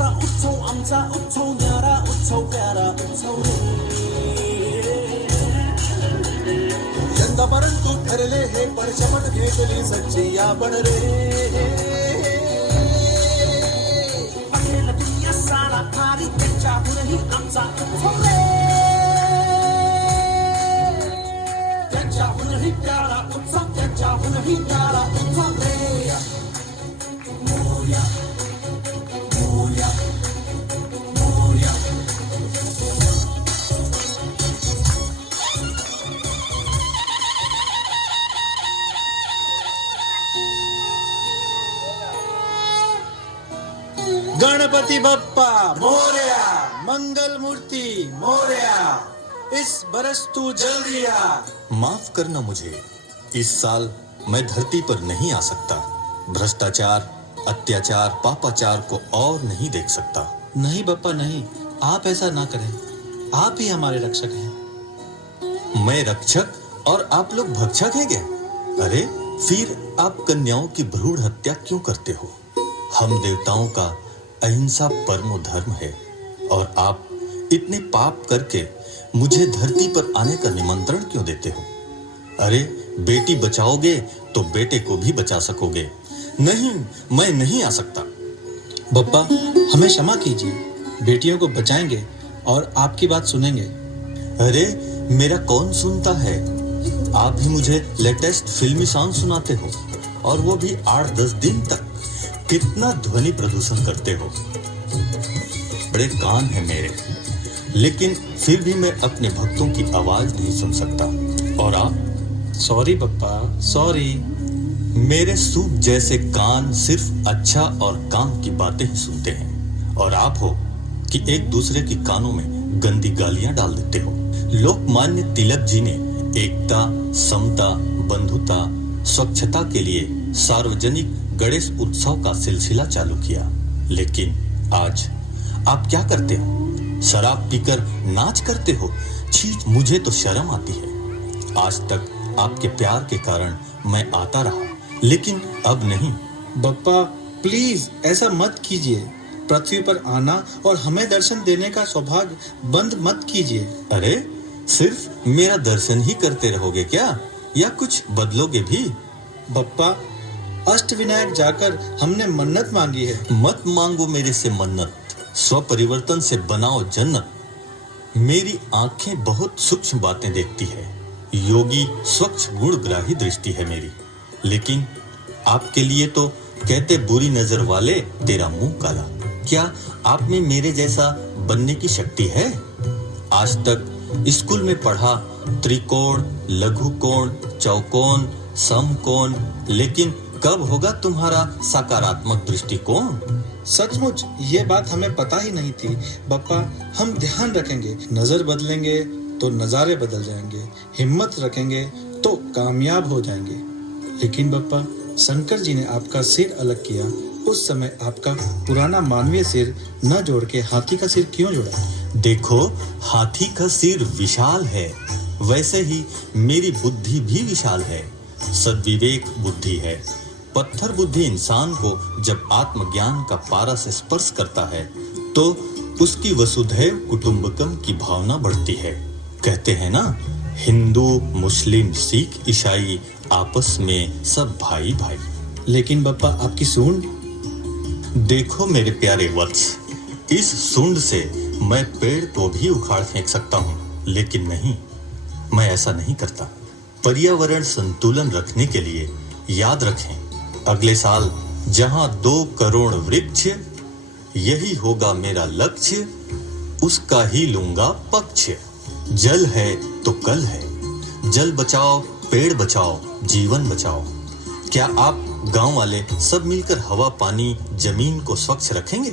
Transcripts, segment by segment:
उत्सवाचा उत्सव आमचा उत्सव न्यारा उत्सव प्यारा उत्सव यंदा परंतु ठरले हे पण शपथ घेतली सच्ची आपण रे पटेल दुनिया सारा भारी त्यांच्याहूनही आमचा उत्सव रे त्यांच्याहूनही प्यारा उत्सव त्यांच्याहूनही प्यारा उत्सव रे मोरया मोरया मोरया गणपति बप्पा मोरया, मंगल मूर्ति मोरया, इस बरस तू जल्दी आ। माफ करना मुझे, इस साल मैं धरती पर नहीं आ सकता। भ्रष्टाचार, अत्याचार, पापाचार को और नहीं देख सकता। नहीं बप्पा नहीं, आप ऐसा ना करें, आप ही हमारे रक्षक हैं। मैं रक्षक और आप लोग भक्षक हैं क्या? अरे फिर आप कन्याओं की भ्रूण हत्या क्यों करते हो? हम देवताओं का अहिंसा परमो धर्म है और आप इतने पाप करके मुझे धरती पर आने का निमंत्रण क्यों देते हो? अरे बेटी बचाओगे तो बेटे को भी बचा सकोगे। नहीं, मैं नहीं आ सकता। बप्पा हमें क्षमा कीजिए, बेटियों को बचाएंगे और आपकी बात सुनेंगे। अरे मेरा कौन सुनता है? आप ही मुझे लेटेस्ट फिल्मी सॉन्ग सुनाते हो और वो भी 8-10 दिन तक। कितना ध्वनि प्रदूषण करते हो। बड़े कान है मेरे, लेकिन फिर भी मैं अपने भक्तों की आवाज नहीं सुन सकता। और आप? Sorry Bappa, sorry. मेरे सूप जैसे कान सिर्फ अच्छा और काम की बातें ही सुनते हैं और आप हो कि एक दूसरे की कानों में गंदी गालियां डाल देते हो। लोकमान्य तिलक जी ने एकता, समता, बंधुता, स्वच्छता के लिए सार्वजनिक गणेश उत्सव का सिलसिला चालू किया, लेकिन आज आप क्या करते हो? शराब पीकर नाच करते हो। छी, मुझे तो शर्म आती है। आज तक आपके प्यार के कारण मैं आता रहा, लेकिन अब नहीं। बप्पा प्लीज ऐसा मत कीजिए। पृथ्वी पर आना और हमें दर्शन देने का सौभाग्य बंद मत कीजिए। अरे सिर्फ मेरा दर्शन ही करते रहोगे क्या, या कुछ बदलोगे भी? बप्पा अष्टविनायक जाकर हमने मन्नत मांगी है। मत मांगो मेरे से मन्नत, स्वपरिवर्तन से बनाओ जन्नत। मेरी आंखें बहुत सूक्ष्म बातें देखती है, योगी स्वच्छ गुणग्राही दृष्टि है मेरी, लेकिन आपके लिए तो कहते बुरी नजर वाले तेरा मुंह काला। क्या आप में मेरे जैसा बनने की शक्ति है? आज तक स्कूल में पढ़ा त्रिकोण, लघुकोण, चौकोन, समकोण, लेकिन कब होगा तुम्हारा सकारात्मक दृष्टिकोण? सचमुच ये बात हमें पता ही नहीं थी। बप्पा हम ध्यान रखेंगे, नजर बदलेंगे तो नजारे बदल जाएंगे, हिम्मत रखेंगे तो कामयाब हो जाएंगे। लेकिन बप्पा शंकर जी ने आपका सिर अलग किया, उस समय आपका पुराना मानवीय सिर न जोड़ के हाथी का सिर क्यों जोड़ा? देखो, हाथी का सिर विशाल है, वैसे ही मेरी बुद्धि भी विशाल है। सद्विवेक बुद्धि है। पत्थर बुद्धि इंसान को जब आत्मज्ञान का पारा से स्पर्श करता है तो उसकी वसुधैव कुटुंबकम की भावना बढ़ती है। कहते हैं ना, हिंदू, मुस्लिम, सिख, ईसाई आपस में सब भाई भाई। लेकिन बप्पा आपकी सूंड? देखो मेरे प्यारे वत्स, इस सूंड से मैं पेड़ को भी उखाड़ फेंक सकता हूँ, लेकिन नहीं, मैं ऐसा नहीं करता। पर्यावरण संतुलन रखने के लिए याद रखें, अगले साल जहां 2 करोड़ वृक्ष, यही होगा मेरा लक्ष्य, उसका ही लूंगा पक्ष। जल है तो कल है, जल बचाओ, पेड़ बचाओ, जीवन बचाओ। क्या आप गांव वाले सब मिलकर हवा, पानी, जमीन को स्वच्छ रखेंगे?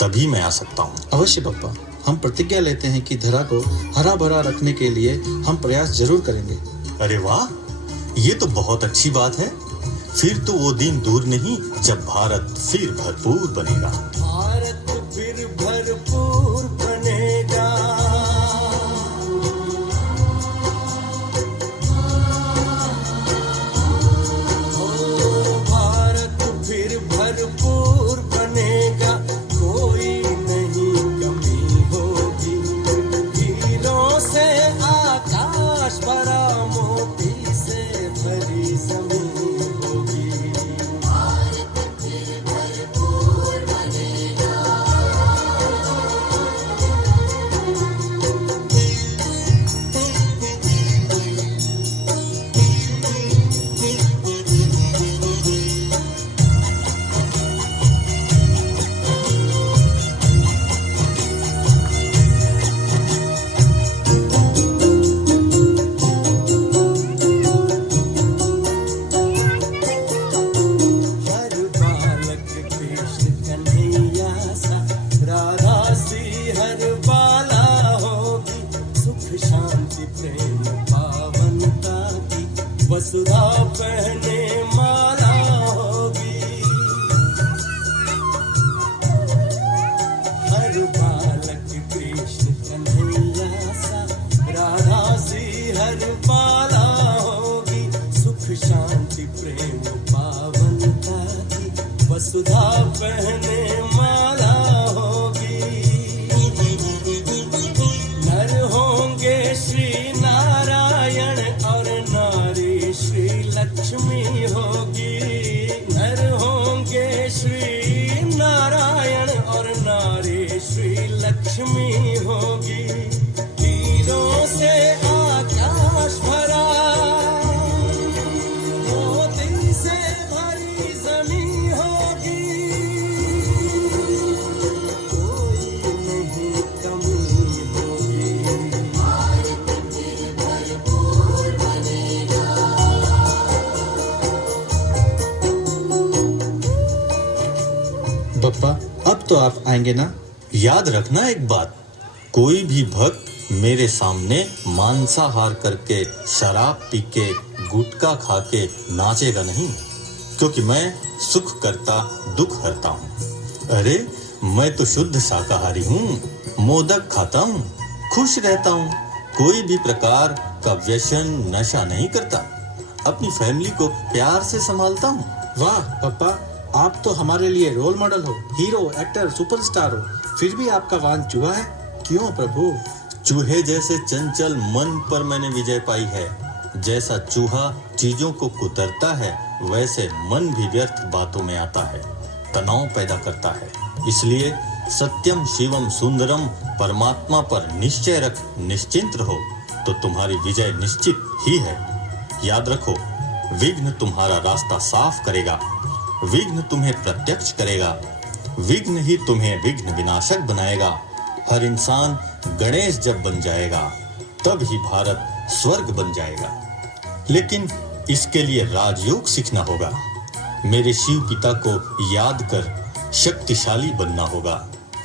तभी मैं आ सकता हूँ। अवश्य बप्पा, हम प्रतिज्ञा लेते हैं कि धरा को हरा भरा रखने के लिए हम प्रयास जरूर करेंगे। अरे वाह, ये तो बहुत अच्छी बात है। फिर तो वो दिन दूर नहीं जब भारत फिर भरपूर बनेगा। भारत फिर भरपूर बनेगा। भारत फिर भरपूर बनेगा। कोई प्रेम पावनता की वसुधा पहने माला होगी। हर बालक कृष्ण कन्हैया सा राधा सी हर बाला होगी। सुख शांति प्रेम पावनता की वसुधा पहने माला होगी। नर होंगे श्री नारायण और नारी श्री लक्ष्मी होगी। नर होंगे श्री नारायण और नारी श्री लक्ष्मी होगी। हीरों से आकाश भरा, मोती से भरी जमीन होगी। कोई नहीं कमी होगी। बप्पा अब तो आप आएंगे ना? याद रखना एक बात, कोई भी भक्त मेरे सामने मांसाहार करके, शराब पी के, गुटखा खा के नाचेगा नहीं, क्योंकि मैं सुख करता दुख हरता हूँ। अरे मैं तो शुद्ध शाकाहारी हूँ, मोदक खाता हूँ, खुश रहता हूँ, कोई भी प्रकार का व्यसन नशा नहीं करता, अपनी फैमिली को प्यार से संभालता हूँ। वाह पप्पा, आप तो हमारे लिए रोल मॉडल हो, हीरो, एक्टर, सुपरस्टार हो, फिर भी आपका वांग चूहा है। क्यों प्रभु? चूहे जैसे चंचल मन पर मैंने विजय पाई है। जैसा चूहा चीजों को कुतरता है, वैसे मन भी व्यर्थ बातों में आता है, तनाव पैदा करता है। इसलिए सत्यम शिवम सुंदरम परमात्मा पर निश्चय रख, निश्चिंत रहो, तो तुम्हारी विजय निश्चित ही है। याद रखो, विघ्न तुम्हारा रास्ता साफ करेगा, विघ्न तुम्हें प्रत्यक्ष करेगा, विघ्न ही तुम्हें विघ्न विनाशक बनाएगा। हर इंसान गणेश जब बन जाएगा, तब ही भारत स्वर्ग बन जाएगा। लेकिन इसके लिए राजयोग सीखना होगा। मेरे शिव पिता को याद कर शक्तिशाली बनना होगा।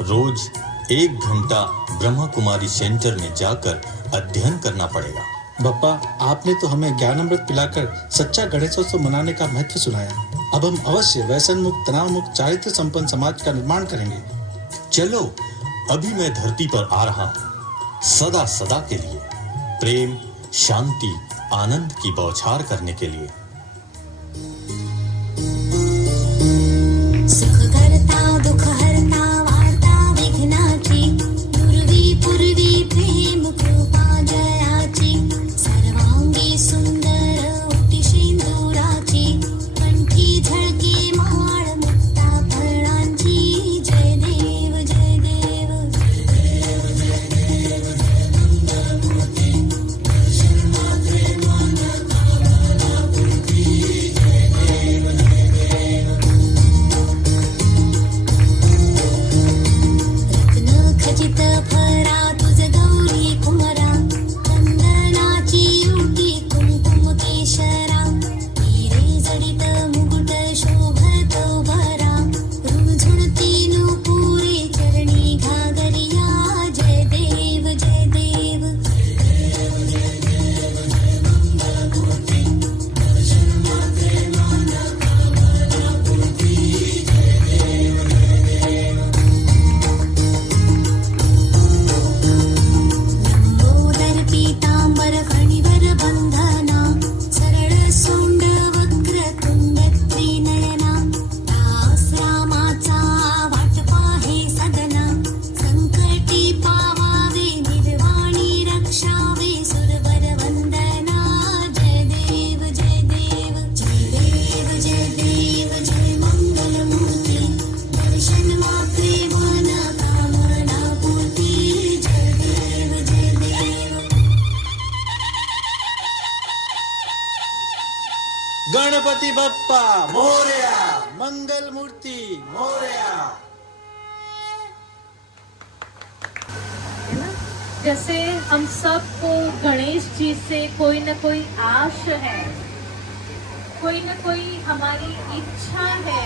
रोज 1 घंटा ब्रह्मा कुमारी सेंटर में जाकर अध्ययन करना पड़ेगा। बप्पा, आपने तो हमें ज्ञान अमृत पिलाकर सच्चा गणेशोत्सव मनाने का महत्व सुनाया। अब हम अवश्य व्यसन मुक्त, तनाव मुक्त, चारित्र संपन्न समाज का निर्माण करेंगे। चलो, अभी मैं धरती पर आ रहा हूँ, सदा सदा के लिए प्रेम, शांति, आनंद की बौछार करने के लिए। सुख करता दुख हरता वार्ता विघ्नाची, पूर्वी पूर्वी प्रेम कृपा जयाची, सर्वांगी सुंदर ओटी सिंदुराची, कंठी झळके माळ मुक्ता फळांची, जय देव जय देव जय देव जय देव जय मंगलमूर्ती, दर्शन मात्रे मन कामना पूर्ती, जय देव जय देव। रत्न खचित फरा तुझ गौरी कुमरा, चंदनाची ओटी कुंकुम केशरा, हिरे जडित मुकुट शोभत भरा, रुंझुणती नुपुरे चरणी घागरिया, जय देव जय देव जय देव जय देव जय मंगलमूर्ती, दर्शन मात्रे मन कामना पूर्ती, जय देव जय देव। लंबोदर पीतांबर फणीवर बंधना, सरळ सोंड वक्र तुंड त्रिनयना, दास रामाचा वाट पाहे सदना, संकटी पावावे निर्वाणी रक्षावे सुरवर वंदना, जय देव जय देव जय देव जय देव जय मंगलमूर्ती, दर्शन मात्रे मन कामना पूर्ती, जय देव जय देव। गणपति बप्पा मोरया, मंगल मूर्ति मोरया। है ना? जैसे हम सबको गणेश जी से कोई न कोई आश है, कोई न कोई हमारी इच्छा है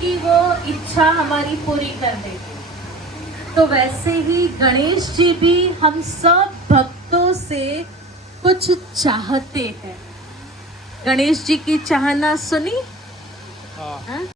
कि वो इच्छा हमारी पूरी कर दे। तो वैसे ही गणेश जी भी हम सब भक्तों से कुछ चाहते हैं। गणेश जी की चाहना सुनी? हाँ?